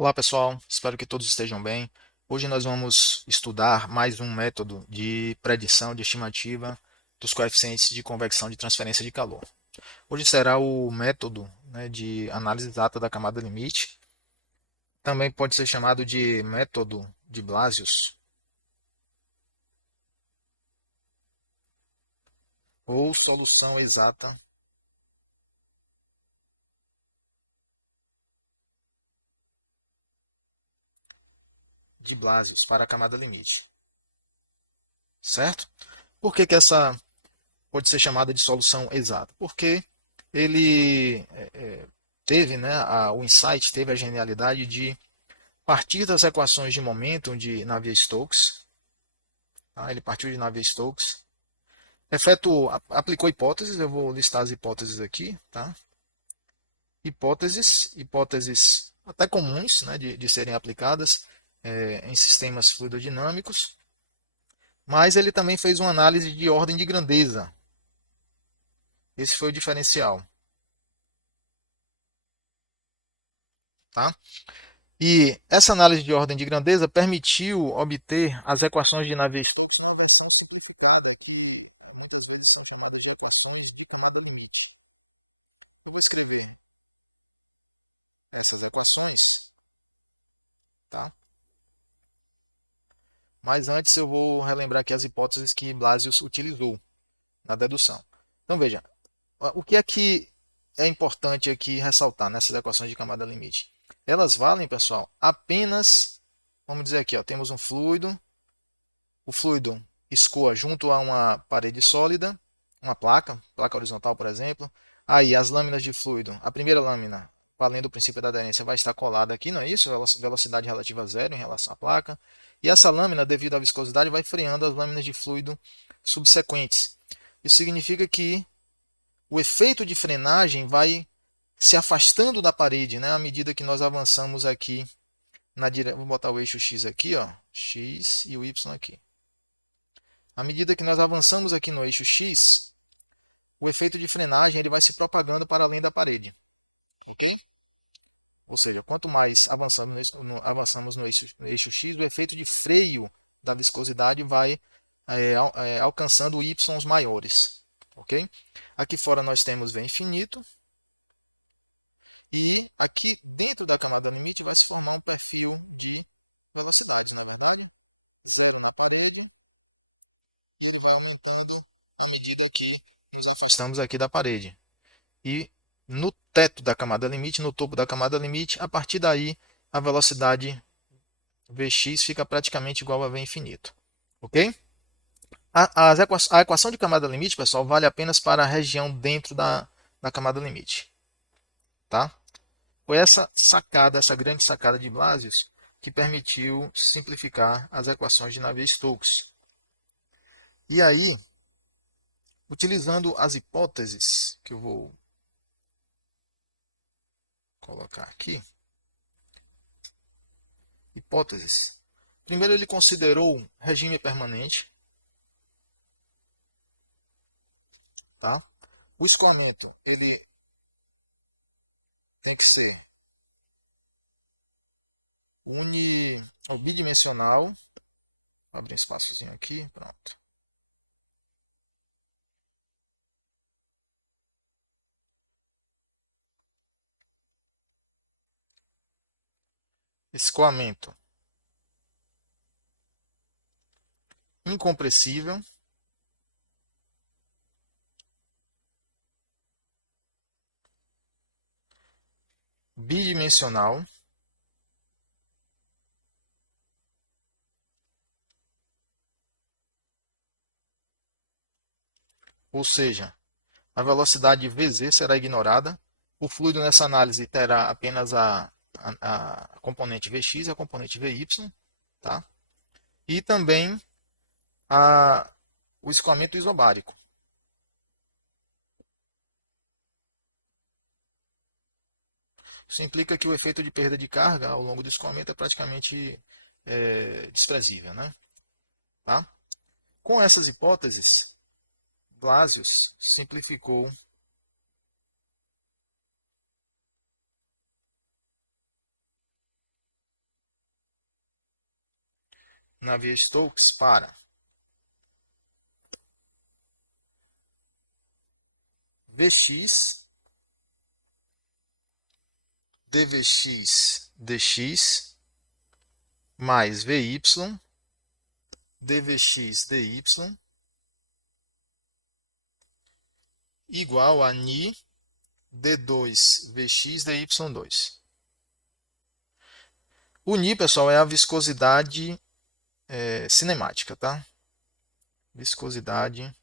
Olá pessoal, espero que todos estejam bem. Hoje nós vamos estudar mais um método de predição de estimativa dos coeficientes de convecção de transferência de calor. Hoje será o método, de análise exata da camada limite, também pode ser chamado de método de Blasius ou solução exata de Blasius para a camada limite, certo? Por que essa pode ser chamada de solução exata? Porque ele teve, o insight teve a genialidade de partir das equações de momento de Navier-Stokes, tá? Ele partiu de Navier-Stokes, aplicou hipóteses, eu vou listar as hipóteses aqui, tá? Hipóteses até comuns, né, de serem aplicadas em sistemas fluidodinâmicos, mas ele também fez uma análise de ordem de grandeza. Esse foi o diferencial, tá? E essa análise de ordem de grandeza permitiu obter as equações de Navier-Stokes na versão simplificada, que muitas vezes são chamadas de equações de camada limite. Eu vou escrever essas equações, tá? Mas antes eu vou relembrar aqui as hipóteses que Navier utilizou na dedução. Então veja, o que é importante aqui ressaltar nessas equações de camada limite? Elas valem, pessoal, apenas, vamos dizer aqui, ó, temos o fluido escorre junto a uma parede sólida, na placa horizontal, por exemplo. Aí as lâminas de fluido, a primeira lâmina, além do princípio da aderência, vai estar colada aqui, é isso, velocidade relativa zero em relação à placa. E essa lâmina, devido à viscosidade, vai freando a lâmina de fluido subsequente. Isso significa que o efeito de frenagem vai se afastando da parede, né, à medida que nós avançamos aqui, vou botar o x aqui, ó, x e o y aqui. À medida que nós avançamos aqui no eixo X, o fluxo de frenagem ele vai se propagando para além da parede. Ok? Ou seja, quanto mais avançamos no eixo X, o efeito de freio da viscosidade vai alcançando y maiores. Ok? Aqui fora nós temos o infinito. E aqui dentro da camada limite vai se formar um perfil de velocidade, na verdade. Zero na parede. E ele vai aumentando à medida que nos afastamos aqui da parede. E no teto da camada limite, no topo da camada limite, a partir daí a velocidade Vx fica praticamente igual a V infinito. Ok? A equação de camada limite, pessoal, vale apenas para a região dentro da camada limite. Tá? Foi essa sacada, essa grande sacada de Blasius, que permitiu simplificar as equações de Navier-Stokes. E aí, utilizando as hipóteses que eu vou colocar aqui, hipóteses. Primeiro ele considerou regime permanente, tá? O escoamento ele tem que ser bidimensional. Abre um espaço aqui. Pronto. Escoamento incompressível. Bidimensional. Ou seja, a velocidade Vz será ignorada. O fluido nessa análise terá apenas a componente Vx e a componente Vy. Tá? E também a, o escoamento isobárico. Isso implica que o efeito de perda de carga ao longo do escoamento é praticamente desprezível. Né? Tá? Com essas hipóteses, Blasius simplificou Navier-Stokes para Vx dvx dx mais Vy dvx dy igual a Ni d2vx dy2. O Ni, pessoal, é a viscosidade cinemática, tá? Viscosidade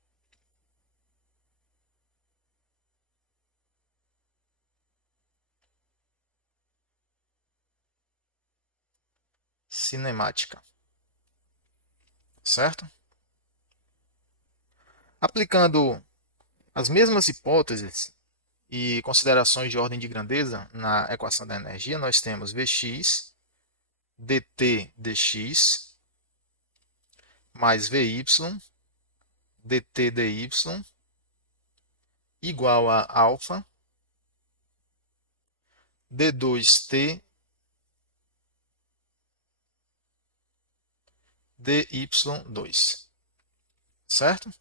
cinemática, certo? Aplicando as mesmas hipóteses e considerações de ordem de grandeza na equação da energia, nós temos Vx dt dx mais Vy dt dy igual a alfa d2t dy2, certo?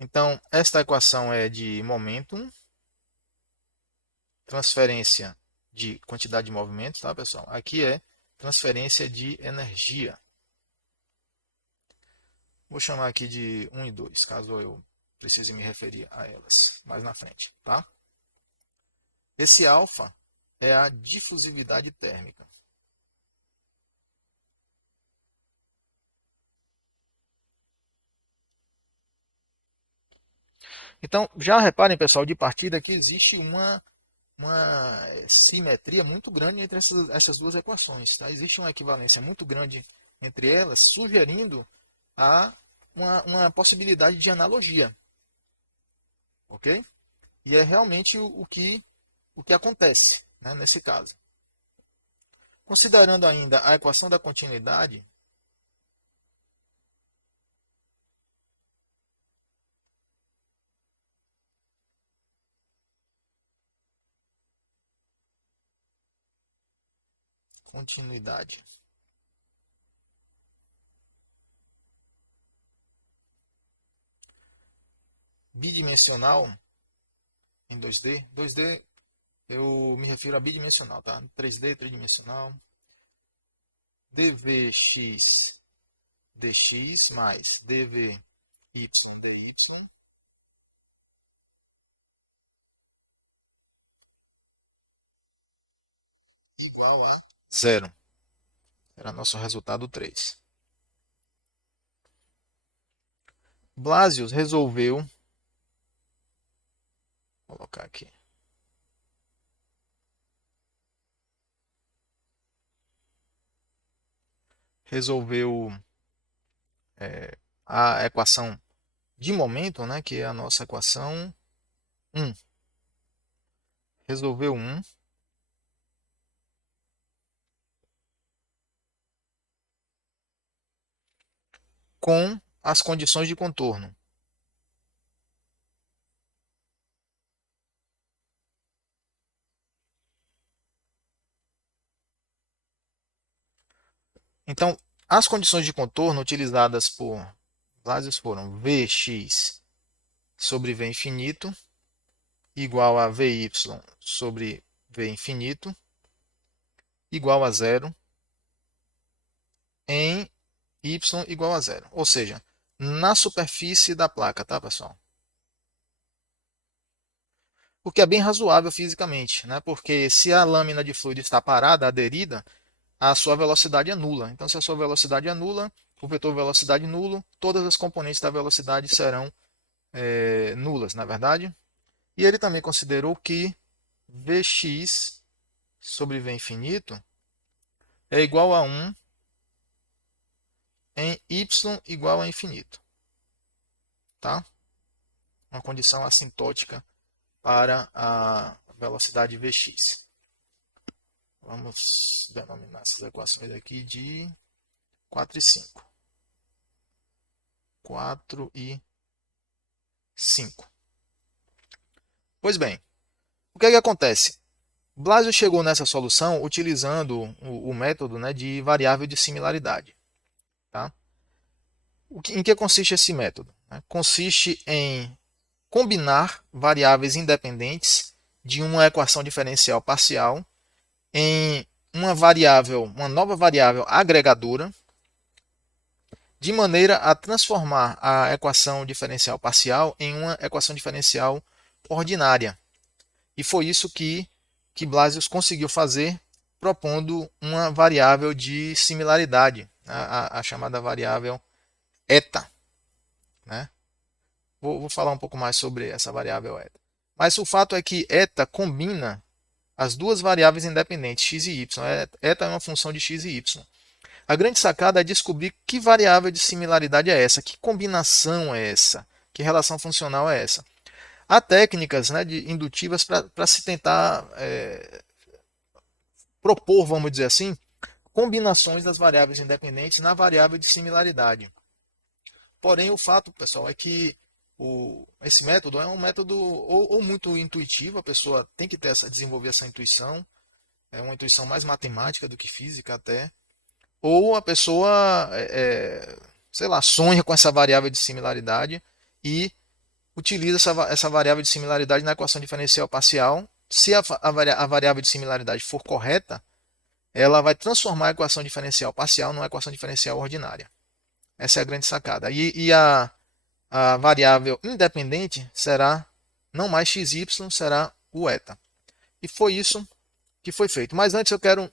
Então, esta equação é de momentum, transferência de quantidade de movimento, tá, pessoal? Aqui é transferência de energia. Vou chamar aqui de 1 e 2, caso eu precise me referir a elas mais na frente, tá? Esse alfa é a difusividade térmica. Então, já reparem, pessoal, de partida que existe uma simetria muito grande entre essas duas equações. Tá? Existe uma equivalência muito grande entre elas, sugerindo uma possibilidade de analogia. Ok? E é realmente o que acontece, né, nesse caso. Considerando ainda a equação da continuidade, bidimensional em 2D, 2D eu me refiro a bidimensional, tá? 3D, tridimensional, dvx dx mais dvy dy igual a zero. Era nosso resultado 3. Blasius resolveu, vou colocar aqui, resolveu a equação de momento, né, que é a nossa equação 1. Resolveu 1 com as condições de contorno. Então, as condições de contorno utilizadas por Blasius foram Vx sobre V infinito igual a Vy sobre V infinito igual a zero em y igual a zero. Ou seja, na superfície da placa, tá, pessoal? O que é bem razoável fisicamente, né? Porque se a lâmina de fluido está parada, aderida, a sua velocidade é nula. Então, se a sua velocidade é nula, o vetor velocidade nulo, todas as componentes da velocidade serão nulas, na verdade. E ele também considerou que Vx sobre V infinito é igual a 1 em y igual a infinito. Tá? Uma condição assintótica para a velocidade Vx. Vamos denominar essas equações aqui de 4 e 5. 4 e 5. Pois bem, o que é que acontece? Blasio chegou nessa solução utilizando o método, né, de variável de similaridade. Tá? Em que consiste esse método? Consiste em combinar variáveis independentes de uma equação diferencial parcial em uma nova variável agregadora, de maneira a transformar a equação diferencial parcial em uma equação diferencial ordinária. E foi isso que Blasius conseguiu fazer, propondo uma variável de similaridade, a chamada variável eta. Né? Vou falar um pouco mais sobre essa variável eta. Mas o fato é que eta combina as duas variáveis independentes, x e y. Eta é uma função de x e y. A grande sacada é descobrir que variável de similaridade é essa, que combinação é essa, que relação funcional é essa. Há técnicas, né, indutivas para se tentar propor, vamos dizer assim, combinações das variáveis independentes na variável de similaridade. Porém, o fato, pessoal, é que esse método é um método ou muito intuitivo, a pessoa tem que desenvolver essa intuição, é uma intuição mais matemática do que física até, ou a pessoa, sei lá, sonha com essa variável de similaridade e utiliza essa variável de similaridade na equação diferencial parcial. Se a variável de similaridade for correta, ela vai transformar a equação diferencial parcial numa equação diferencial ordinária. Essa é a grande sacada. E a variável independente será não mais xy, será o eta. E foi isso que foi feito. Mas antes eu quero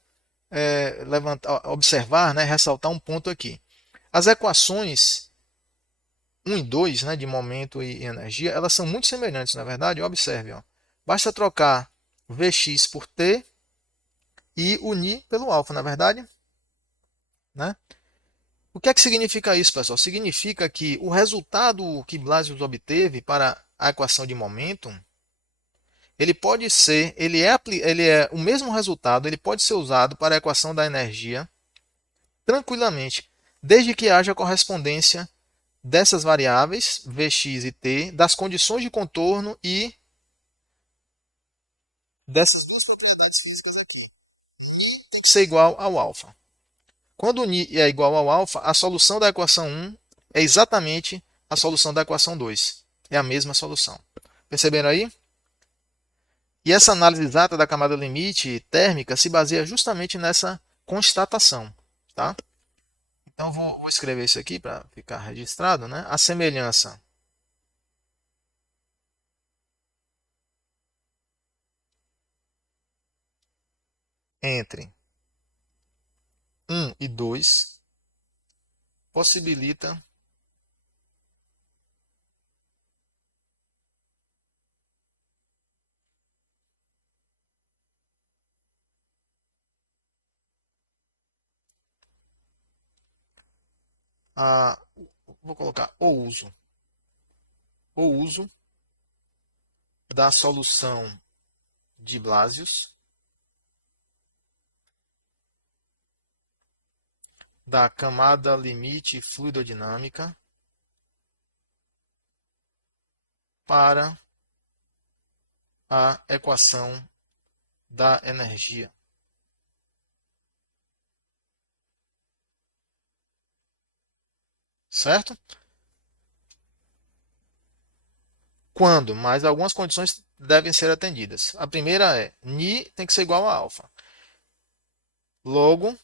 observar, né, ressaltar um ponto aqui. As equações 1 e 2, né, de momento e energia, elas são muito semelhantes, na verdade. Observe, ó. Basta trocar Vx por t e unir pelo alfa, na verdade. Né? O que é que significa isso, pessoal? Significa que o resultado que Blasius obteve para a equação de momento, ele pode ser, ele é o mesmo resultado, ele pode ser usado para a equação da energia tranquilamente, desde que haja correspondência dessas variáveis, Vx e t, das condições de contorno e dessas ser igual ao alfa. Quando o ni é igual ao alfa, a solução da equação 1 é exatamente a solução da equação 2. É a mesma solução. Perceberam aí? E essa análise exata da camada limite térmica se baseia justamente nessa constatação. Tá? Então vou escrever isso aqui para ficar registrado. Né? A semelhança entre 1 e 2 possibilita a, vou colocar o uso da solução de Blasius da camada limite fluidodinâmica para a equação da energia. Certo? Quando? Mas algumas condições devem ser atendidas. A primeira é ni tem que ser igual a alfa. Logo,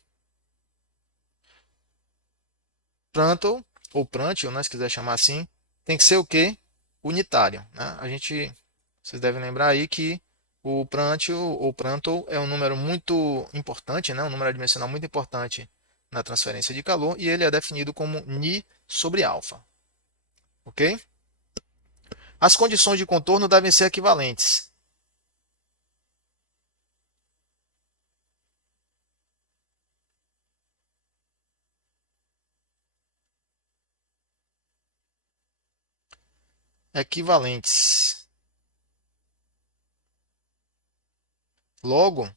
Prandtl, ou Prandtl, né, se quiser chamar assim, tem que ser o quê? Unitário. Né? Vocês devem lembrar aí que o Prandtl ou Prandtl é um número muito importante, né, um número adimensional muito importante na transferência de calor, e ele é definido como ni sobre alfa. Ok? As condições de contorno devem ser equivalentes. Equivalentes. Logo,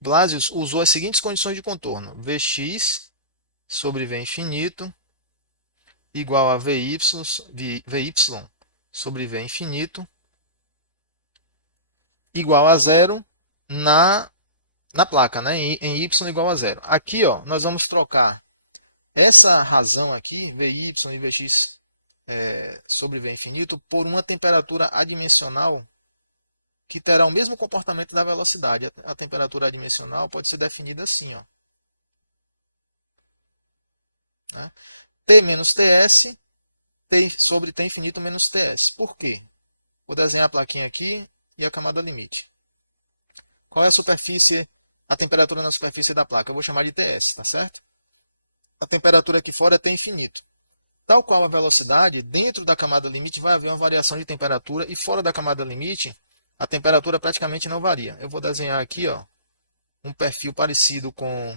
Blasius usou as seguintes condições de contorno: Vx sobre V infinito igual a Vy sobre V infinito igual a zero na placa, né? em y igual a zero. Aqui, ó, nós vamos trocar essa razão aqui, Vy e Vx sobre V infinito, por uma temperatura adimensional que terá o mesmo comportamento da velocidade. A temperatura adimensional pode ser definida assim, ó, né? T menos Ts, T sobre T infinito menos Ts. Por quê? Vou desenhar a plaquinha aqui e a camada limite. Qual é a superfície, a temperatura na superfície da placa? Eu vou chamar de Ts, tá certo? A temperatura aqui fora é T infinito. Tal qual a velocidade, dentro da camada limite vai haver uma variação de temperatura e fora da camada limite, a temperatura praticamente não varia. Eu vou desenhar aqui, ó, um perfil parecido com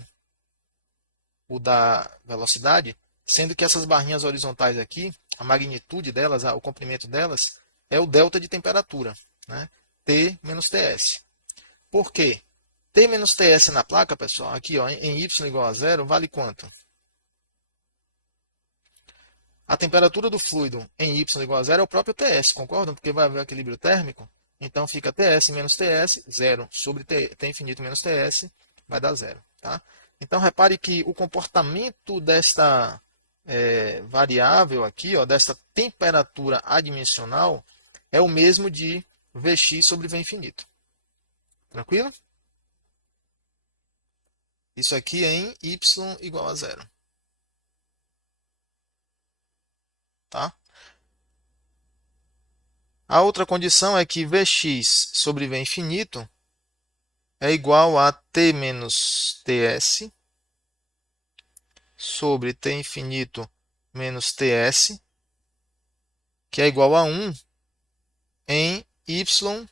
o da velocidade, sendo que essas barrinhas horizontais aqui, a magnitude delas, o comprimento delas, é o delta de temperatura, né? T menos Ts. Por quê? T menos Ts na placa, pessoal, aqui ó, em y igual a zero, vale quanto? A temperatura do fluido em y igual a zero é o próprio Ts, concordam? Porque vai haver equilíbrio térmico. Então fica Ts menos Ts, zero, sobre T infinito menos Ts, vai dar zero. Tá? Então repare que o comportamento desta variável aqui, ó, dessa temperatura adimensional, é o mesmo de Vx sobre V infinito. Tranquilo? Isso aqui é em y igual a zero. Tá? A outra condição é que Vx sobre V infinito é igual a T menos Ts sobre T infinito menos Ts, que é igual a 1 em y,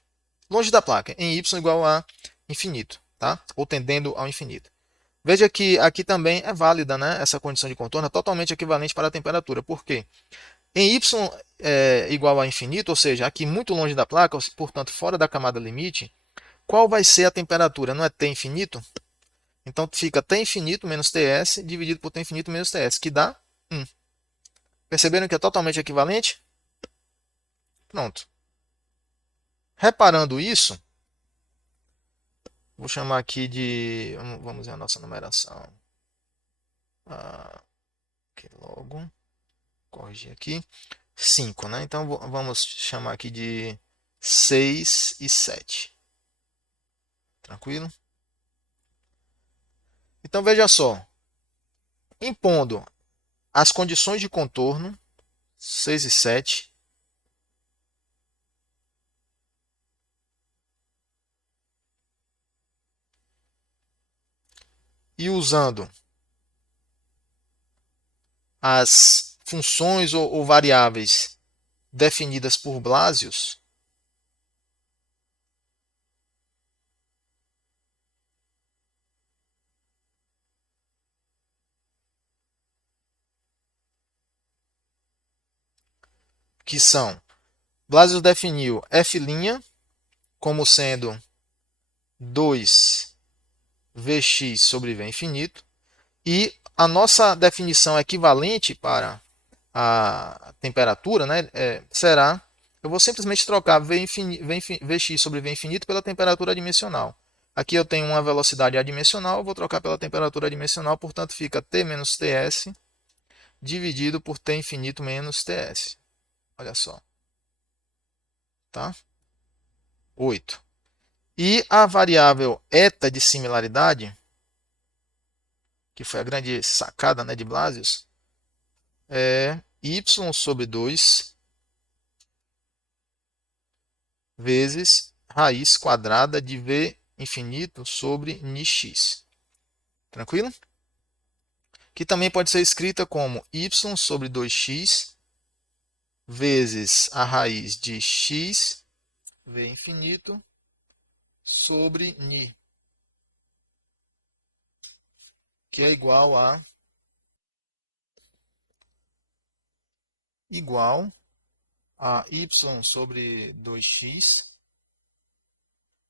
longe da placa, em y igual a infinito, tá? Ou tendendo ao infinito. Veja que aqui também é válida, né? Essa condição de contorno é totalmente equivalente para a temperatura. Por quê? Em y igual a infinito, ou seja, aqui muito longe da placa, portanto fora da camada limite, qual vai ser a temperatura? Não é T infinito? Então fica T infinito menos Ts dividido por T infinito menos Ts, que dá 1. Perceberam que é totalmente equivalente? Pronto. Reparando isso, vou chamar aqui de... Vamos ver a nossa numeração. Aqui logo. Corrigir aqui. 5, né? Então vamos chamar aqui de 6 e 7. Tranquilo? Então veja só. Impondo as condições de contorno, 6 e 7, e usando as funções ou variáveis definidas por Blasius, que são, Blasius definiu f' como sendo 2 Vx sobre V infinito, e a nossa definição equivalente para a temperatura, né, será, eu vou simplesmente trocar Vx sobre V infinito pela temperatura adimensional. Aqui eu tenho uma velocidade adimensional, eu vou trocar pela temperatura adimensional, portanto fica T menos Ts dividido por T infinito menos Ts. Olha só. Tá? 8. E a variável eta de similaridade, que foi a grande sacada, né, de Blasius, é y sobre 2 vezes raiz quadrada de V infinito sobre nx. Tranquilo? Que também pode ser escrita como y sobre 2x vezes a raiz de x V infinito sobre ni, que é igual a y sobre 2x.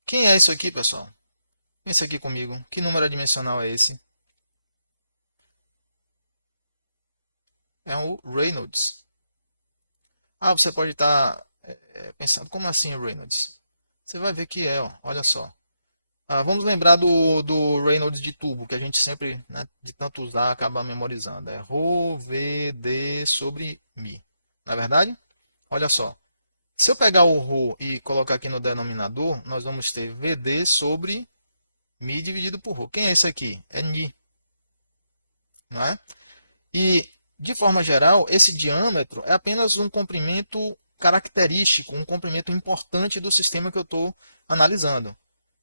Quem é isso aqui, pessoal? Pense aqui comigo. Que número adimensional é esse? É o Reynolds. Você pode estar pensando, como assim o Reynolds? Você vai ver que é, ó, olha só. Vamos lembrar do Reynolds de tubo, que a gente sempre, né, de tanto usar, acaba memorizando. É Rho, V, D sobre Mi. Não é verdade? Olha só. Se eu pegar o Rho e colocar aqui no denominador, nós vamos ter VD sobre Mi dividido por Rho. Quem é esse aqui? É Ni. Não é? E, de forma geral, esse diâmetro é apenas um comprimento característico, um comprimento importante do sistema que eu estou analisando.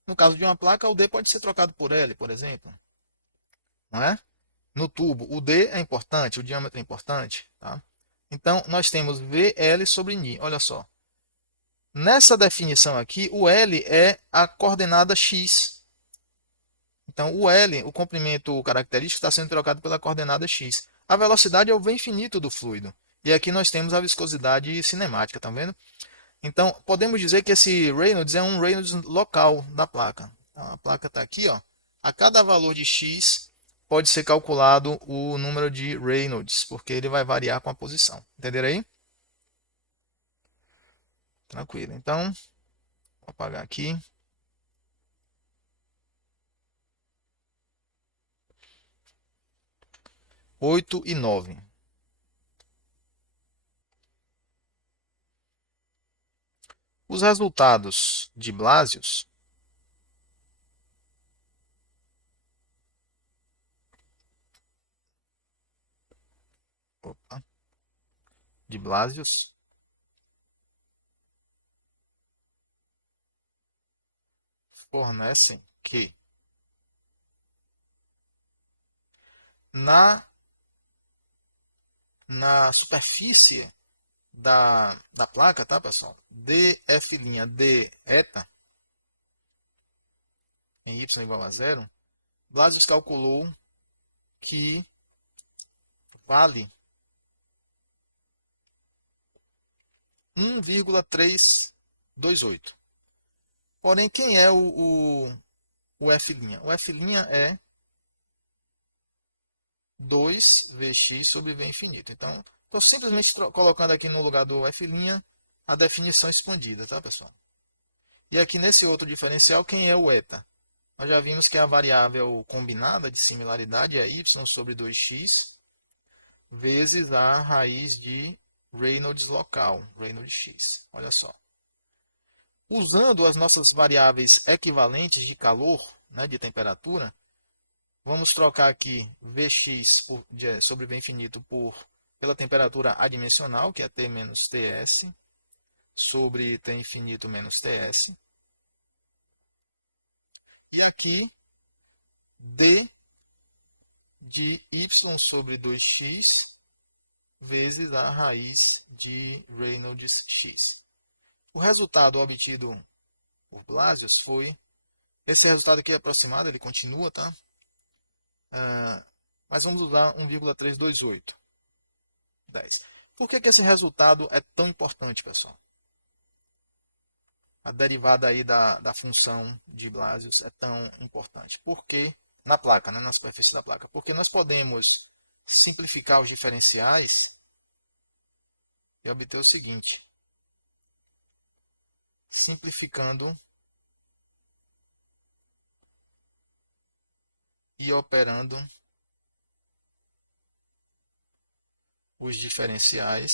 No caso de uma placa, o D pode ser trocado por L, por exemplo. Não é? No tubo, o D é importante, o diâmetro é importante. Tá? Então, nós temos VL sobre Ni. Olha só. Nessa definição aqui, o L é a coordenada x. Então, o L, o comprimento característico, está sendo trocado pela coordenada x. A velocidade é o V infinito do fluido. E aqui nós temos a viscosidade cinemática, tá vendo? Então, podemos dizer que esse Reynolds é um Reynolds local da placa. Então, a placa está aqui, ó. A cada valor de x pode ser calculado o número de Reynolds, porque ele vai variar com a posição. Entenderam aí? Tranquilo. Então, vou apagar aqui. Oito e 9. Os resultados de Blasius opa, de Blasius fornecem que na, na superfície da placa, tá, pessoal? df' d eta em y igual a zero, Blasius calculou que vale 1,328. Porém, quem é o f'? O f' é 2Vx sobre V infinito. Então, estou simplesmente colocando aqui no lugar do f' a definição expandida, tá, pessoal? E aqui nesse outro diferencial, quem é o eta? Nós já vimos que a variável combinada de similaridade é y sobre 2x vezes a raiz de Reynolds local, Reynolds x. Olha só. Usando as nossas variáveis equivalentes de calor, né, de temperatura, vamos trocar aqui Vx sobre V infinito pela temperatura adimensional, que é T menos Ts, sobre T infinito menos Ts. E aqui, D de y sobre 2x vezes a raiz de Reynolds x. O resultado obtido por Blasius foi... Esse resultado aqui é aproximado, ele continua, tá? Mas vamos usar 1,328. 10. Por que esse resultado é tão importante, pessoal? A derivada aí da função de Blasius é tão importante. Porque na placa, né, na superfície da placa. Porque nós podemos simplificar os diferenciais e obter o seguinte. Simplificando e operando os diferenciais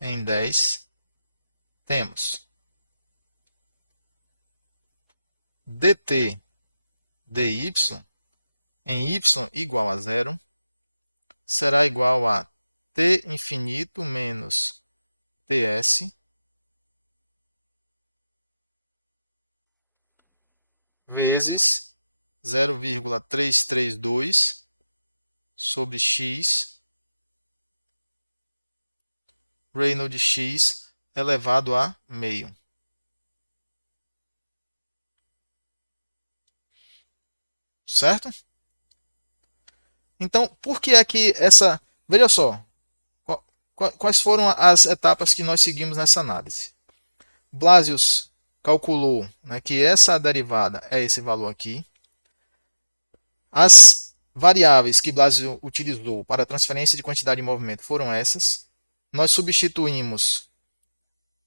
em 10, temos dt dy em y igual a zero será igual a t infinito menos ts vezes 0,332 sobre x Reynolds x elevado a meio. Certo? Então, por que é que essa... Veja só, quais foram as etapas que nós seguimos nessa análise? Blasius calculou que essa derivada é esse valor aqui. As variáveis que Blasius utilizou para a transferência de quantidade de movimento foram essas. Nós substituímos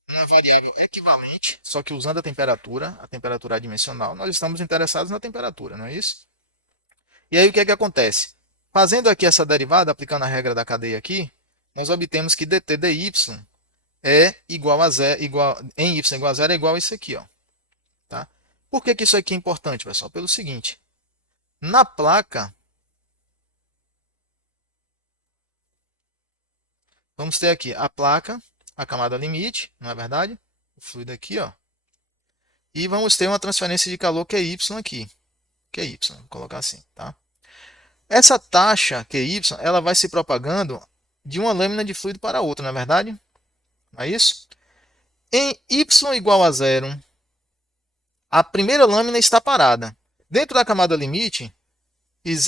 uma variável equivalente, só que usando a temperatura adimensional. Nós estamos interessados na temperatura, não é isso? E aí o que é que acontece? Fazendo aqui essa derivada, aplicando a regra da cadeia aqui, nós obtemos que dt dy é igual a zero, em y igual a zero é igual a isso aqui, ó. Tá? Por que isso aqui é importante, pessoal? Pelo seguinte, na placa, vamos ter aqui a placa, a camada limite, não é verdade? O fluido aqui, ó. E vamos ter uma transferência de calor que é y aqui, que é y, vou colocar assim, tá? Essa taxa QY, ela vai se propagando de uma lâmina de fluido para outra, não é verdade? Não é isso? Em y igual a zero, a primeira lâmina está parada. Dentro da camada limite,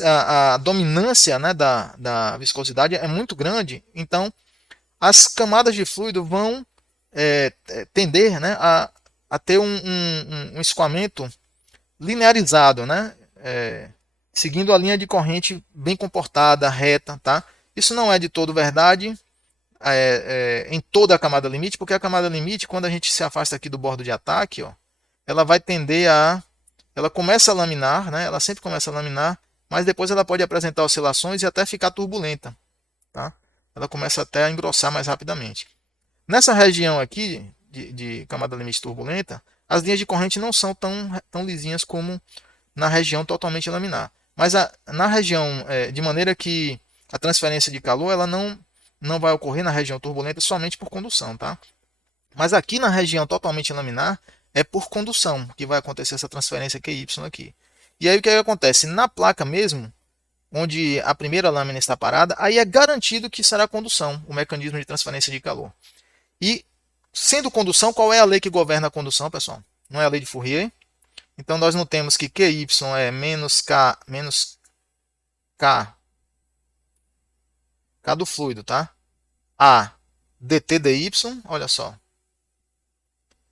a dominância, né, da viscosidade é muito grande, então as camadas de fluido vão tender, né, a ter um escoamento linearizado, né, seguindo a linha de corrente bem comportada, reta. Tá? Isso não é de todo verdade em toda a camada limite, porque a camada limite, quando a gente se afasta aqui do bordo de ataque, ó, ela vai tender a... Ela começa a laminar, né? Ela sempre começa a laminar, mas depois ela pode apresentar oscilações e até ficar turbulenta. Tá? Ela começa até a engrossar mais rapidamente. Nessa região aqui, de camada limite turbulenta, as linhas de corrente não são tão lisinhas como na região totalmente laminar. Mas na região, de maneira que a transferência de calor ela não vai ocorrer na região turbulenta somente por condução. Tá? Mas aqui na região totalmente laminar, é por condução que vai acontecer essa transferência QY aqui. E aí o que acontece? Na placa mesmo, onde a primeira lâmina está parada, aí é garantido que será condução, o mecanismo de transferência de calor. E sendo condução, qual é a lei que governa a condução, pessoal? Não é a lei de Fourier? Então nós não temos que QY é menos K do fluido, tá? A dt dy, olha só.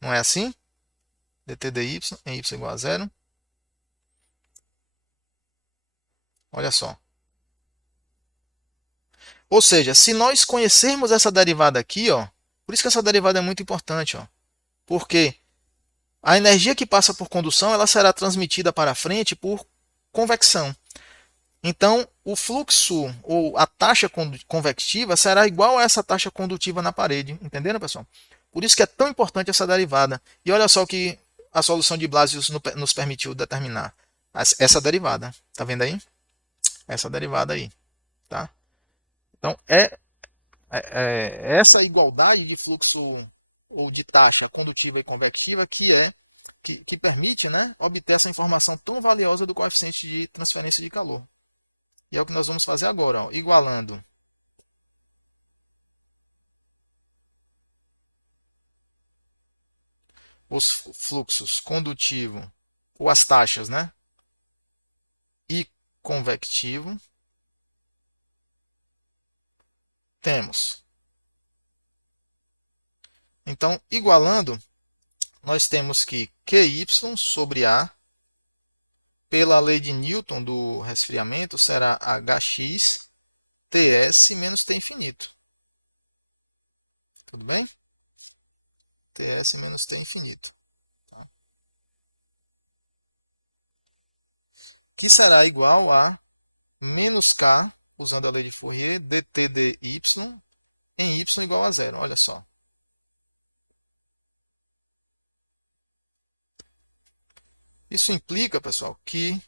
Não é assim? dt dy em y igual a zero. Olha só. Ou seja, se nós conhecermos essa derivada aqui, ó, por isso que essa derivada é muito importante, ó, porque a energia que passa por condução ela será transmitida para frente por convecção. Então, o fluxo ou a taxa convectiva será igual a essa taxa condutiva na parede. Entenderam, pessoal? Por isso que é tão importante essa derivada. E olha só o que a solução de Blasius nos permitiu determinar. Essa derivada. Tá vendo aí? Essa derivada aí. Tá? Então, essa igualdade de fluxo ou de taxa condutiva e convectiva que permite, né, obter essa informação tão valiosa do coeficiente de transferência de calor. E é o que nós vamos fazer agora, ó, igualando os fluxos condutivo, ou as taxas, né, e convectivo, temos. Então, igualando, nós temos que QY sobre A, pela lei de Newton do resfriamento, será Hx Ts menos T infinito. Tudo bem? Ts menos T infinito. Tá? Que será igual a menos K, usando a lei de Fourier, dt dy em y igual a zero. Olha só. Isso implica, pessoal, que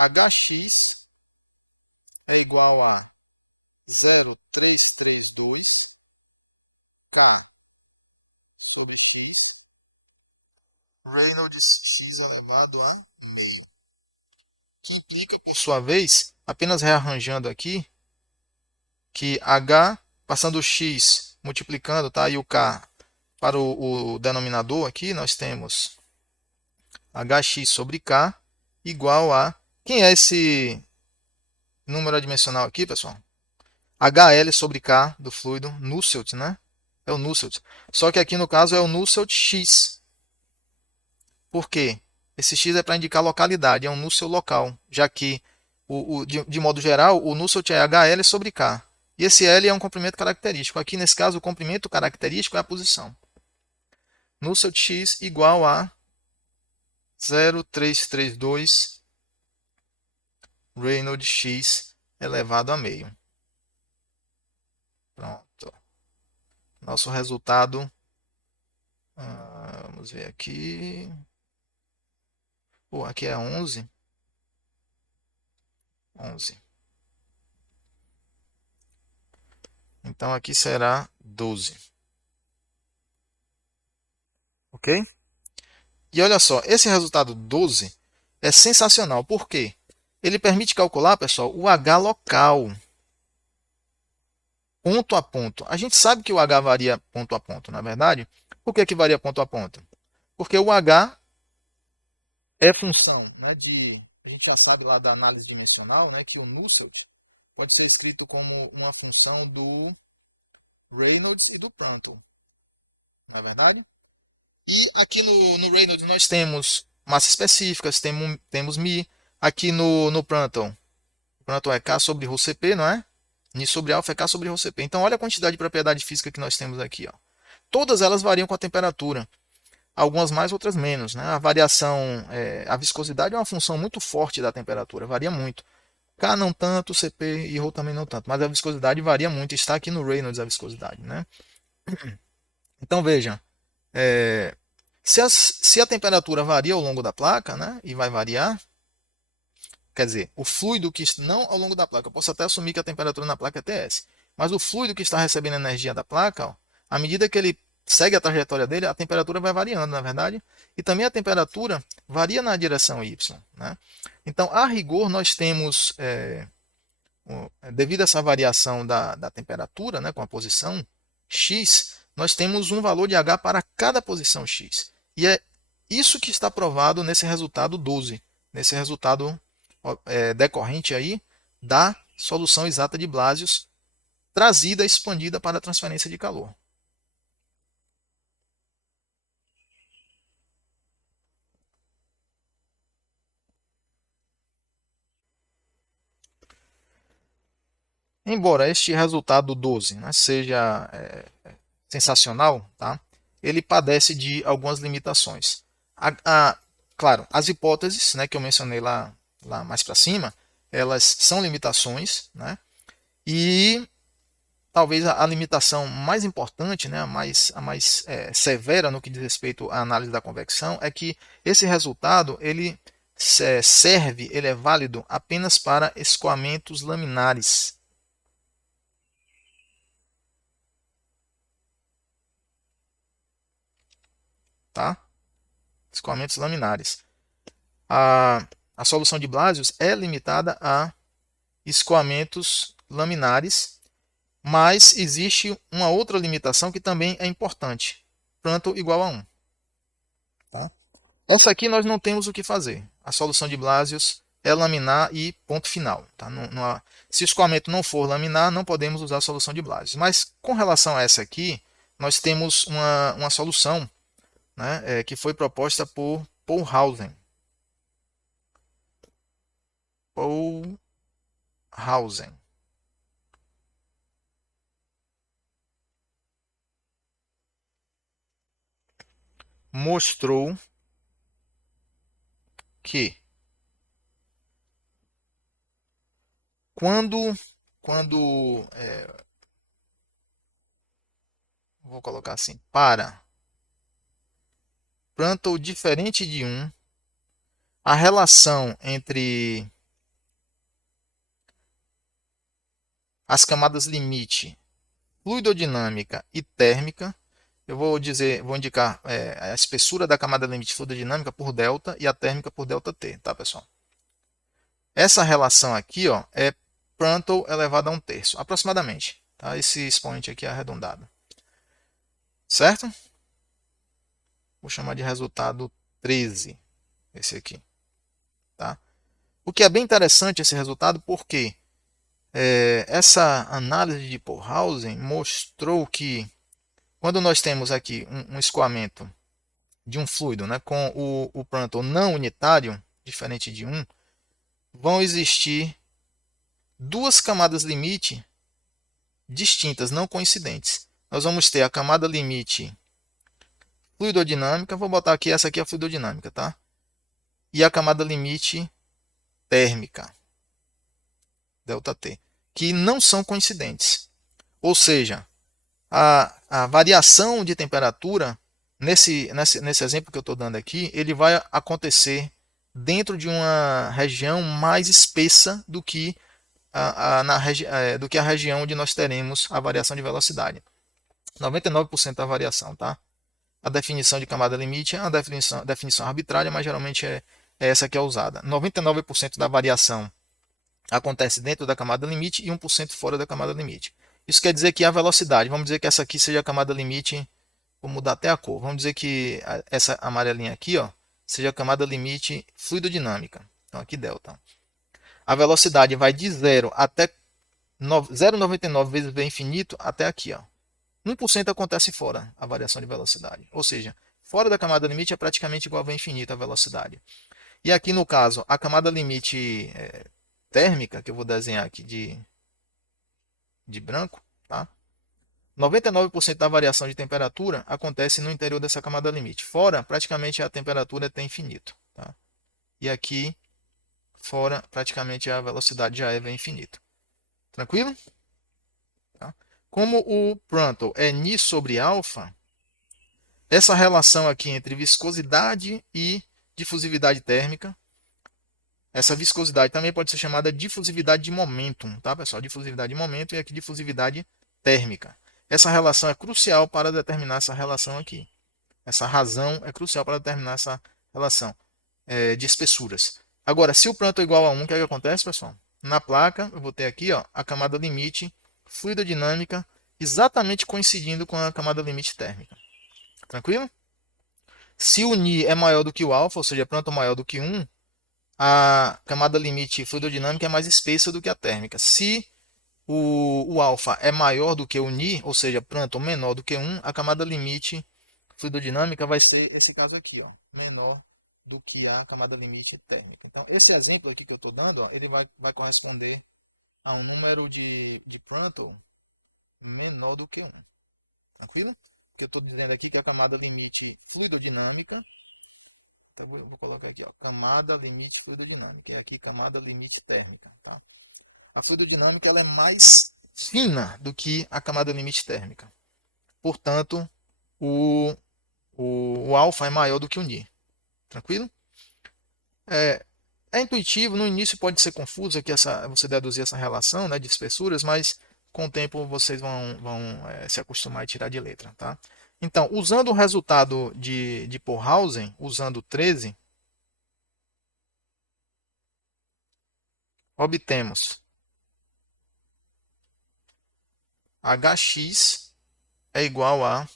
Hx é igual a 0,332 K sobre X, Reynolds X elevado a meio. Que implica, por sua vez, apenas rearranjando aqui, que H, passando o X, multiplicando, tá? E o K para o denominador aqui, nós temos Hx sobre K igual a... Quem é esse número adimensional aqui, pessoal? HL sobre K do fluido, Nusselt, né? É o Nusselt. Só que aqui no caso é o Nusselt X. Por quê? Esse X é para indicar localidade, é um Nusselt local, já que, de modo geral, o Nusselt é HL sobre K. E esse L é um comprimento característico. Aqui, nesse caso, o comprimento característico é a posição. Nusselt x igual a 0,332 Reynolds x elevado a meio. Pronto. Nosso resultado, vamos ver aqui. Pô, aqui é 11. 11. Então aqui será 12. Ok? E olha só, esse resultado 12 é sensacional. Por quê? Ele permite calcular, pessoal, o H local. Ponto a ponto. A gente sabe que o H varia ponto a ponto, na verdade. Por que varia ponto a ponto? Porque o H é função, né, de... A gente já sabe lá da análise dimensional, né, que o Nusselt pode ser escrito como uma função do Reynolds e do Prandtl. Na verdade? E aqui no Reynolds nós temos massas específicas, temos μ. Aqui no Prandtl, Prandtl é K sobre ρCp, não é? Ni sobre alfa é K sobre ρCp. Então olha a quantidade de propriedade física que nós temos aqui. Ó. Todas elas variam com a temperatura. Algumas mais, outras menos. Né? A variação, a viscosidade é uma função muito forte da temperatura, varia muito. K não tanto, Cp e ρ também não tanto, mas a viscosidade varia muito. Está aqui no Reynolds a viscosidade. Né? Então veja, se a temperatura varia ao longo da placa, né, e vai variar, quer dizer, o fluido que não ao longo da placa, eu posso até assumir que a temperatura na placa é Ts, mas o fluido que está recebendo energia da placa, ó, à medida que ele segue a trajetória dele, a temperatura vai variando, na verdade, e também a temperatura varia na direção y. Né? Então, a rigor, nós temos, devido a essa variação da temperatura, né, com a posição x, nós temos um valor de H para cada posição x. E é isso que está provado nesse resultado 12, nesse resultado decorrente aí da solução exata de Blasius, trazida, expandida para a transferência de calor. Embora este resultado 12, né, seja sensacional, tá? Ele padece de algumas limitações. Claro, as hipóteses, né, que eu mencionei lá mais para cima, elas são limitações, né? E talvez a limitação mais importante, né, a mais severa no que diz respeito à análise da convecção, é que esse resultado ele é válido apenas para escoamentos laminares. Tá? Escoamentos laminares. A solução de Blasius é limitada a escoamentos laminares, mas existe uma outra limitação que também é importante. Prandtl igual a 1. Tá? Essa aqui nós não temos o que fazer. A solução de Blasius é laminar e ponto final. Tá? Se o escoamento não for laminar, não podemos usar a solução de Blasius. Mas com relação a essa aqui, nós temos uma solução, né, que foi proposta por Polhausen. Mostrou que quando vou colocar assim, para Prandtl diferente de 1, a relação entre as camadas limite, fluidodinâmica e térmica, eu vou indicar a espessura da camada limite fluidodinâmica por delta e a térmica por delta T, tá, pessoal? Essa relação aqui, ó, é Prandtl elevado a 1/3, aproximadamente. Tá? Esse expoente aqui é arredondado. Certo? Vou chamar de resultado 13, esse aqui. Tá? O que é bem interessante esse resultado, porque essa análise de Polhausen mostrou que quando nós temos aqui um escoamento de um fluido, né, com o Prandtl não unitário, diferente de 1, vão existir duas camadas limite distintas, não coincidentes. Nós vamos ter a camada limite fluidodinâmica, vou botar aqui, essa aqui é a fluidodinâmica, tá? E a camada limite térmica, ΔT, que não são coincidentes. Ou seja, a variação de temperatura, nesse exemplo que eu estou dando aqui, ele vai acontecer dentro de uma região mais espessa do que do que a região onde nós teremos a variação de velocidade. 99% da variação, tá? A definição de camada limite é uma definição arbitrária, mas geralmente é essa que é usada. 99% da variação acontece dentro da camada limite e 1% fora da camada limite. Isso quer dizer que a velocidade, vamos dizer que essa aqui seja a camada limite, vou mudar até a cor, vamos dizer que essa amarelinha aqui, ó, seja a camada limite fluidodinâmica. Então aqui delta. A velocidade vai de 0 até 0,99 vezes v infinito até aqui, ó. 1% acontece fora a variação de velocidade. Ou seja, fora da camada limite é praticamente igual a v infinito a velocidade. E aqui no caso, a camada limite térmica, que eu vou desenhar aqui de branco, tá? 99% da variação de temperatura acontece no interior dessa camada limite. Fora, praticamente a temperatura é infinito. Tá? E aqui, fora, praticamente a velocidade já é v infinito. Tranquilo? Tá? Como o Prandtl é Ni sobre alfa, essa relação aqui entre viscosidade e difusividade térmica, essa viscosidade também pode ser chamada difusividade de momentum, tá, pessoal? Difusividade de momento e aqui difusividade térmica. Essa relação é crucial para determinar essa relação aqui. Essa razão é crucial para determinar essa relação de espessuras. Agora, se o Prandtl é igual a 1, o que acontece, pessoal? Na placa, eu vou ter aqui ó, a camada limite fluidodinâmica exatamente coincidindo com a camada limite térmica. Tranquilo? Se o Ni é maior do que o alfa, ou seja, Prandtl maior do que 1, a camada limite fluidodinâmica é mais espessa do que a térmica. Se o alfa é maior do que o Ni, ou seja, Prandtl menor do que 1, a camada limite fluidodinâmica vai ser esse caso aqui, ó, menor do que a camada limite térmica. Então, esse exemplo aqui que eu estou dando, ó, ele vai corresponder a um número de Prandtl menor do que 1. Tranquilo? Porque eu estou dizendo aqui que a camada limite fluidodinâmica, então eu vou colocar aqui, ó, camada limite fluidodinâmica, e aqui camada limite térmica. Tá? A fluidodinâmica ela é mais fina do que a camada limite térmica. Portanto, o alfa é maior do que o Ni. Tranquilo? É intuitivo, no início pode ser confuso aqui você deduzir essa relação, né, de espessuras, mas com o tempo vocês vão se acostumar a tirar de letra. Tá? Então, usando o resultado de Polhausen, usando 13, obtemos Hx é igual a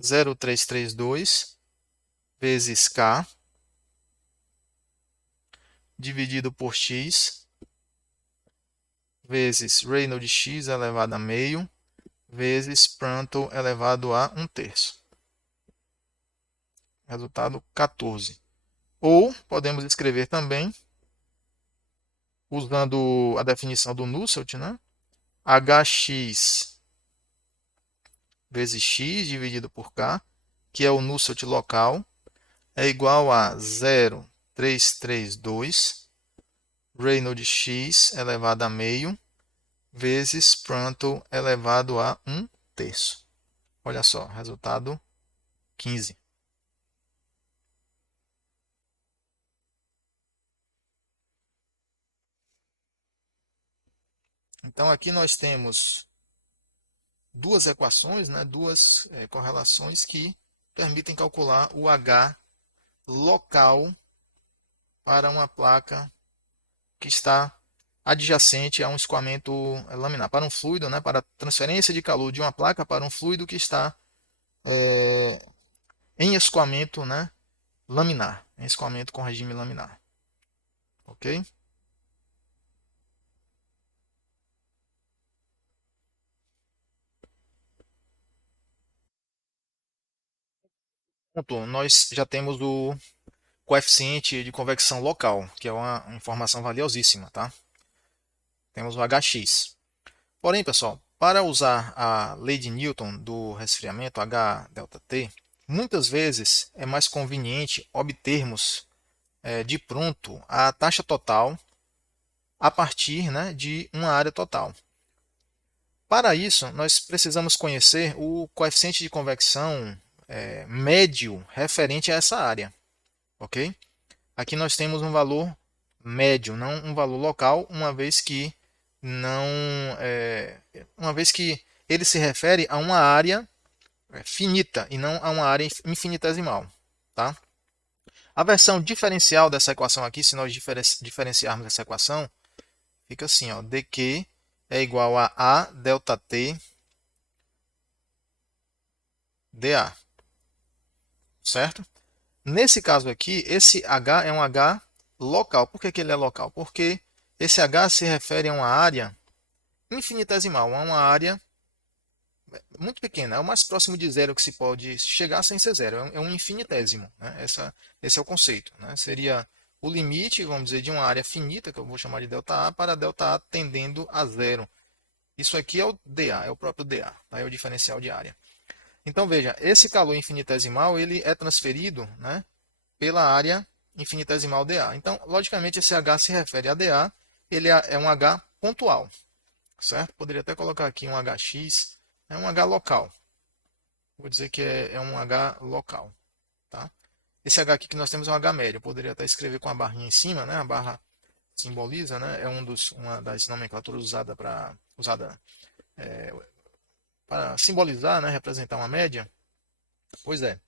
0,332 vezes K dividido por X vezes Reynolds X elevado a meio vezes Prandtl elevado a 1/3. Resultado 14. Ou podemos escrever também, usando a definição do Nusselt, né? Hx vezes x dividido por k, que é o Nusselt local, é igual a 0,332 Reynolds x elevado a meio vezes Prandtl elevado a 1/3. Olha só, resultado 15. Então aqui nós temos duas equações, né, duas correlações que permitem calcular o H local para uma placa que está adjacente a um escoamento laminar, para um fluido, né, para a transferência de calor de uma placa para um fluido que está em escoamento, né, laminar, em escoamento com regime laminar. Ok? Nós já temos o coeficiente de convecção local, que é uma informação valiosíssima, tá? Temos o Hx. Porém, pessoal, para usar a lei de Newton do resfriamento H delta T, muitas vezes é mais conveniente obtermos de pronto a taxa total a partir, né, de uma área total. Para isso, nós precisamos conhecer o coeficiente de convecção médio referente a essa área, ok? Aqui nós temos um valor médio, não um valor local, uma vez que não, uma vez que ele se refere a uma área finita e não a uma área infinitesimal, tá? A versão diferencial dessa equação aqui, se nós diferenciarmos essa equação, fica assim, ó, dq é igual a delta t dA, certo? Nesse caso aqui, esse H é um H local. Por que que ele é local? Porque esse H se refere a uma área infinitesimal, a uma área muito pequena, é o mais próximo de zero que se pode chegar sem ser zero, é um infinitésimo, né? Esse é o conceito, né? Seria o limite, vamos dizer, de uma área finita, que eu vou chamar de ΔA, para ΔA tendendo a zero. Isso aqui é o dA, é o próprio dA, tá? É o diferencial de área. Então veja, esse calor infinitesimal ele é transferido, né, pela área infinitesimal dA. Então, logicamente, esse H se refere a dA, ele é um H pontual, certo? Poderia até colocar aqui um HX, é um H local. Vou dizer que é um H local, tá? Esse H aqui que nós temos é um H médio. Eu poderia até escrever com a barrinha em cima, né? A barra simboliza, né? É uma das nomenclaturas usada para simbolizar, né? Representar uma média. Pois é.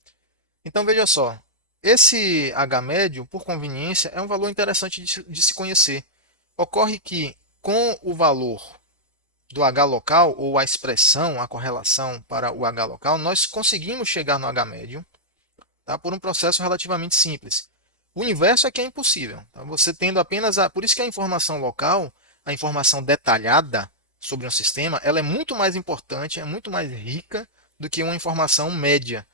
Então veja só, esse H médio, por conveniência, é um valor interessante de se conhecer. Ocorre que com o valor do H local, ou a expressão, a correlação para o H local, nós conseguimos chegar no H médio, tá, por um processo relativamente simples. O inverso é que é impossível. Tá? Você tendo apenas Por isso que a informação local, a informação detalhada sobre um sistema, ela é muito mais importante, é muito mais rica do que uma informação média,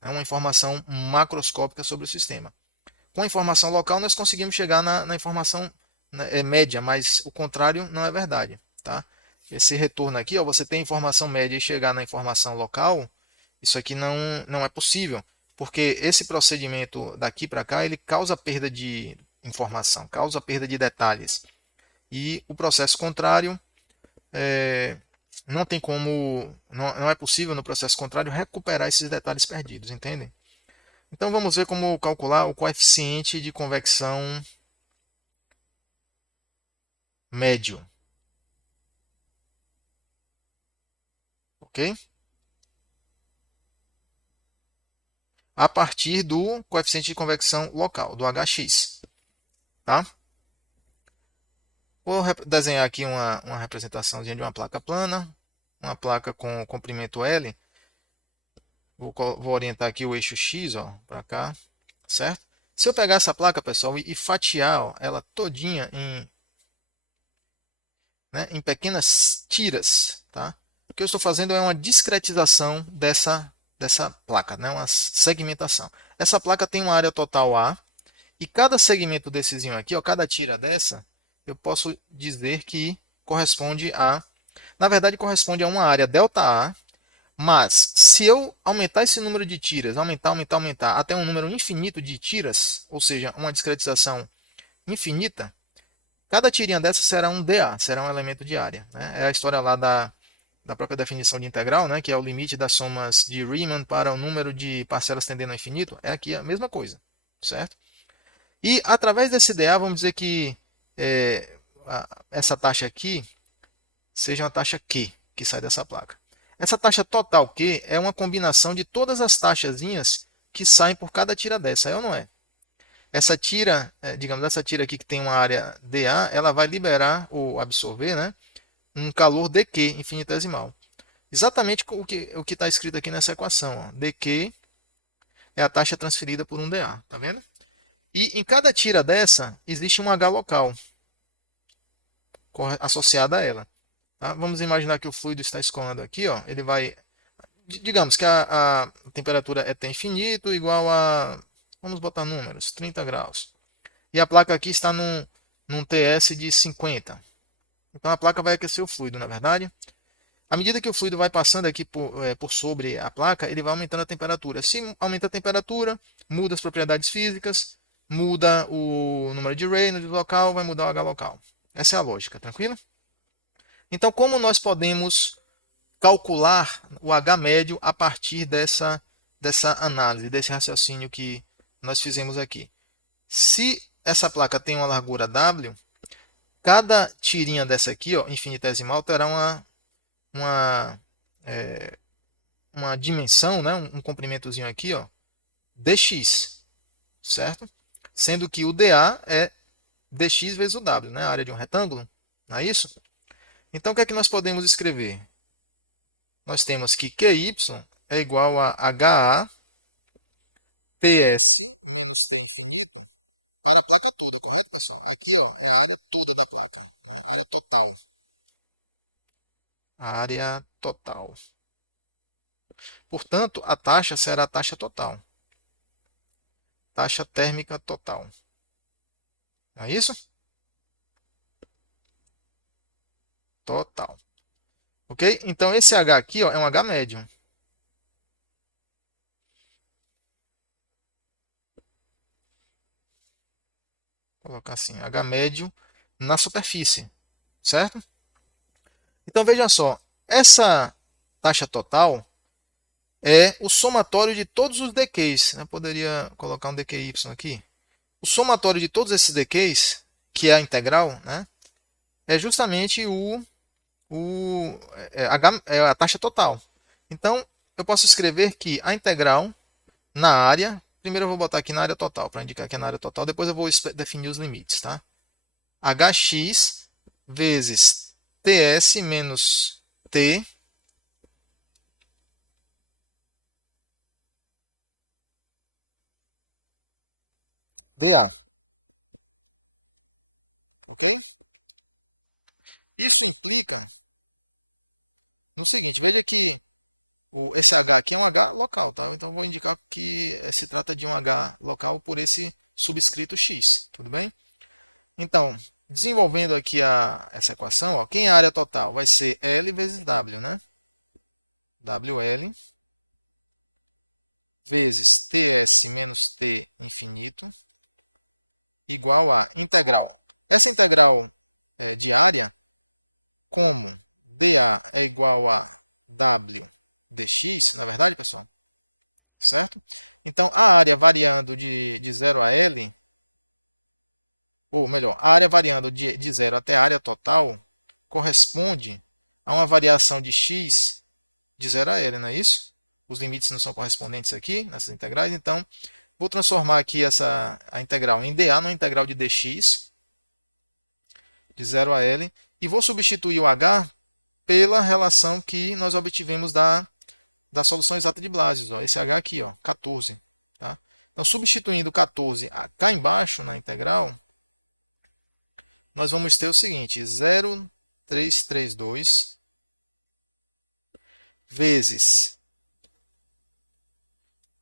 né? Uma informação macroscópica sobre o sistema. Com a informação local, nós conseguimos chegar na informação, né, média, mas o contrário não é verdade. Tá? Esse retorno aqui, ó, você tem informação média e chegar na informação local, isso aqui não é possível, porque esse procedimento daqui para cá, ele causa perda de informação, causa perda de detalhes. E o processo contrário, não tem como, não é possível no processo contrário recuperar esses detalhes perdidos, entendem? Então vamos ver como calcular o coeficiente de convecção médio. Ok? A partir do coeficiente de convecção local, do Hx. Tá? Vou desenhar aqui uma representação de uma placa plana, uma placa com comprimento L. Vou orientar aqui o eixo X para cá, certo? Se eu pegar essa placa, pessoal, e fatiar ela todinha em pequenas tiras, tá? O que eu estou fazendo é uma discretização dessa placa, né? Uma segmentação. Essa placa tem uma área total A, e cada segmento dessezinho aqui, ó, cada tira dessa, eu posso dizer que corresponde na verdade, corresponde a uma área ΔA, mas se eu aumentar esse número de tiras, aumentar, até um número infinito de tiras, ou seja, uma discretização infinita, cada tirinha dessa será um dA, será um elemento de área. Né? É a história lá da própria definição de integral, né? Que é o limite das somas de Riemann para o número de parcelas tendendo ao infinito. É aqui a mesma coisa, certo? E através desse dA, vamos dizer que essa taxa aqui seja uma taxa Q, que sai dessa placa. Essa taxa total Q é uma combinação de todas as taxazinhas que saem por cada tira dessa, é ou não é? Essa tira, digamos, essa tira aqui que tem uma área dA, ela vai liberar ou absorver, né, um calor dQ infinitesimal. Exatamente o que está escrito aqui nessa equação. Ó. dQ é a taxa transferida por um dA, tá vendo? E em cada tira dessa, existe um H local associado a ela. Tá? Vamos imaginar que o fluido está escoando aqui, ó, ele vai, digamos que a temperatura é T infinito igual a, vamos botar números, 30 graus. E a placa aqui está num TS de 50. Então a placa vai aquecer o fluido, na verdade. À medida que o fluido vai passando aqui por sobre a placa, ele vai aumentando a temperatura. Se aumenta a temperatura, muda as propriedades físicas, muda o número de Reynolds local, vai mudar o H local. Essa é a lógica, tranquilo? Então, como nós podemos calcular o H médio a partir dessa análise, desse raciocínio que nós fizemos aqui? Se essa placa tem uma largura W, cada tirinha dessa aqui, ó, infinitesimal, terá uma, é, uma dimensão, né, um comprimentozinho aqui, ó, dx, certo? Sendo que o dA é dx vezes o W, né, a área de um retângulo, não é isso? Então, o que é que nós podemos escrever? Nós temos que QY é igual a HA PS menos T infinito para a placa toda, correto, pessoal? Aqui ó, é a área toda da placa, a área total. A área total. Portanto, a taxa será a taxa total. Taxa térmica total. Não é isso? Total. Ok? Então, esse H aqui ó, é um H médio. Vou colocar assim, H médio na superfície. Certo? Então, veja só. Essa taxa total é o somatório de todos os decays. Eu poderia colocar um dqy aqui. O somatório de todos esses decays, que é a integral, né, é justamente a taxa total. Então, eu posso escrever que a integral na área, primeiro eu vou botar aqui na área total, para indicar que é na área total, depois eu vou definir os limites. Tá? Hx vezes ts menos t dA. Ok? Isso implica no seguinte, veja que esse H aqui é um H local, tá? Então eu vou indicar que se trata de um H local por esse subscrito X, tudo bem? Então, desenvolvendo aqui essa equação, ó, quem é a área total? Vai ser L vezes W, né? WL vezes TS menos T infinito igual a integral. Essa integral de área, como dA é igual a W dx, na verdade, pessoal, certo? Então, a área variando de 0 a L, ou melhor, a área variando de 0 até a área total, corresponde a uma variação de x de 0 a L, não é isso? Os limites não são correspondentes aqui, nessas integrais, então, vou transformar aqui a integral em dA na integral de dx, de 0 a L, e vou substituir o h pela relação que nós obtivemos das soluções equilibradas. Esse H aqui, ó, 14. Né? Então, substituindo 14 cá embaixo na integral, nós vamos ter o seguinte, 0,332 vezes,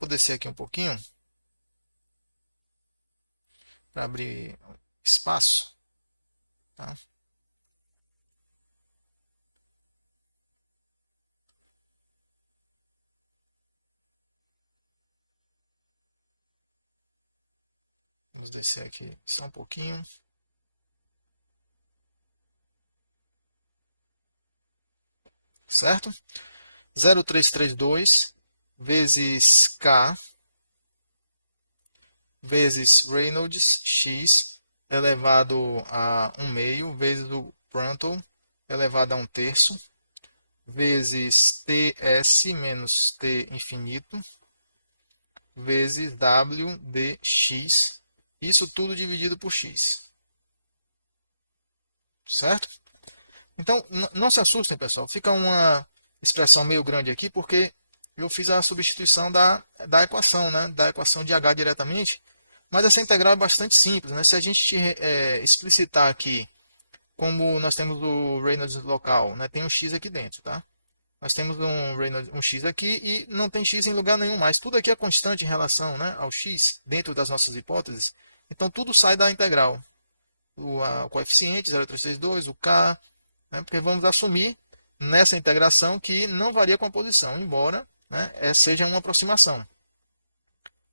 vou descer aqui um pouquinho, para abrir espaço. Tá? Vamos descer aqui só um pouquinho. Certo? 0,332 vezes K vezes Reynolds X elevado a 1 meio vezes o Prandtl elevado a 1 terço vezes TS menos T infinito vezes W dx. Isso tudo dividido por x. Certo? Então, não se assustem, pessoal. Fica uma expressão meio grande aqui, porque eu fiz a substituição da equação, né? Da equação de H diretamente. Mas essa integral é bastante simples. Né? Se a gente explicitar aqui, como nós temos o Reynolds local, né? Tem um x aqui dentro, tá? Nós temos um x aqui e não tem x em lugar nenhum mais. Tudo aqui é constante em relação, né, ao x, dentro das nossas hipóteses. Então, tudo sai da integral. O coeficiente, 0,332, o k, né? Porque vamos assumir nessa integração que não varia com a posição, embora, né, seja uma aproximação.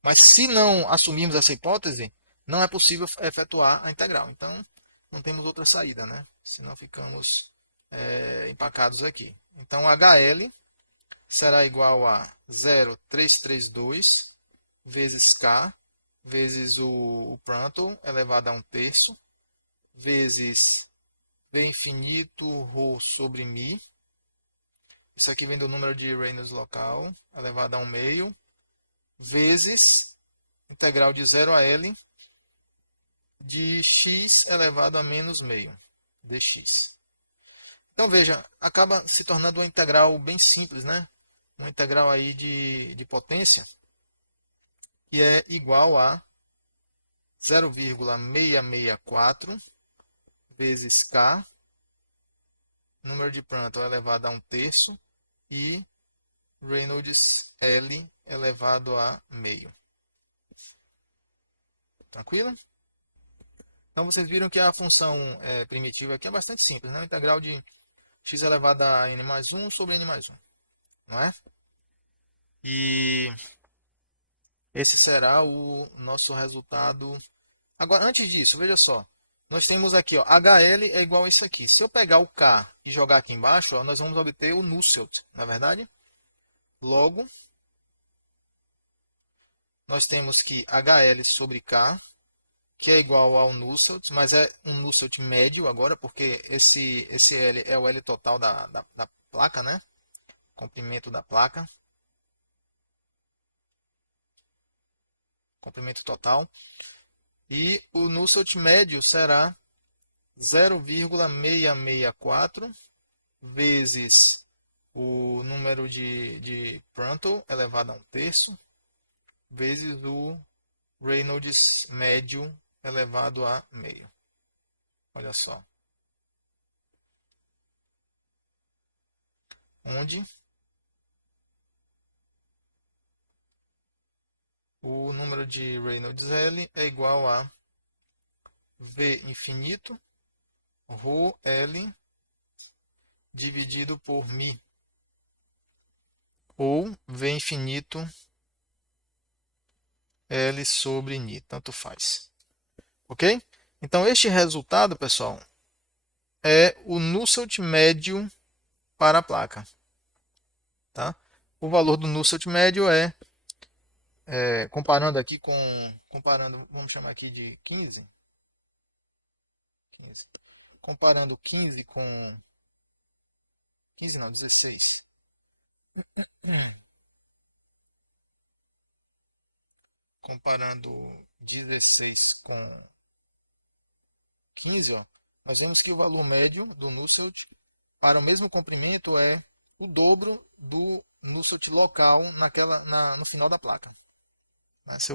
Mas se não assumirmos essa hipótese, não é possível efetuar a integral. Então, não temos outra saída, né? Senão ficamos empacados aqui. Então, HL será igual a 0,332 vezes K vezes o Prandtl elevado a 1/3 vezes V infinito ρ sobre μ. Isso aqui vem do número de Reynolds local elevado a 1/2 vezes integral de 0 a L de x elevado a menos meio dx. Então veja, acaba se tornando uma integral bem simples, né? Uma integral aí de potência que é igual a 0,664 vezes K, número de Prandtl elevado a 1/3 e Reynolds L elevado a meio. Tranquilo? Então vocês viram que a função primitiva aqui é bastante simples, né? O integral de x elevado a n mais 1 sobre n mais 1. Não é? E esse será o nosso resultado. Agora, antes disso, veja só. Nós temos aqui, ó, HL é igual a isso aqui. Se eu pegar o K e jogar aqui embaixo, ó, nós vamos obter o Nusselt, não é verdade? Logo, nós temos que HL sobre K, que é igual ao Nusselt, mas é um Nusselt médio agora, porque esse L é o L total da placa, né? Comprimento da placa. Comprimento total. E o Nusselt médio será 0,664 vezes o número de Prandtl elevado a 1/3 vezes o Reynolds médio elevado a meio. Olha só. Onde o número de Reynolds L é igual a V infinito ρ L dividido por μ, ou V infinito L sobre N, tanto faz. Ok? Então, este resultado, pessoal, é o Nusselt médio para a placa. Tá? O valor do Nusselt médio comparando aqui com, vamos chamar aqui de 15. Comparando 15 com 15 não, 16. Comparando 16 com 15, ó, nós vemos que o valor médio do Nusselt para o mesmo comprimento é o dobro do Nusselt local no final da placa. Se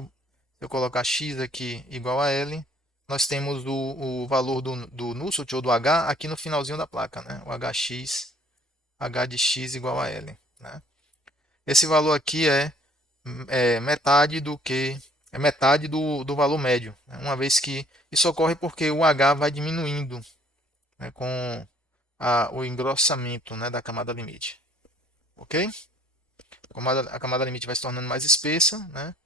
eu colocar x aqui igual a L, nós temos o valor do Nusselt ou do H aqui no finalzinho da placa, né? O HX, H de x igual a L. Né? Esse valor aqui é metade do valor médio, né? Uma vez que isso ocorre porque o H vai diminuindo, né, com o engrossamento, né, da camada limite. Ok? A camada limite vai se tornando mais espessa, né?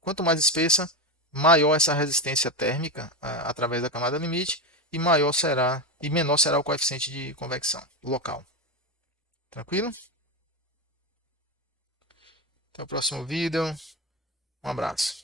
Quanto mais espessa, maior essa resistência térmica através da camada limite e menor será o coeficiente de convecção local. Tranquilo? Até o próximo vídeo. Um abraço.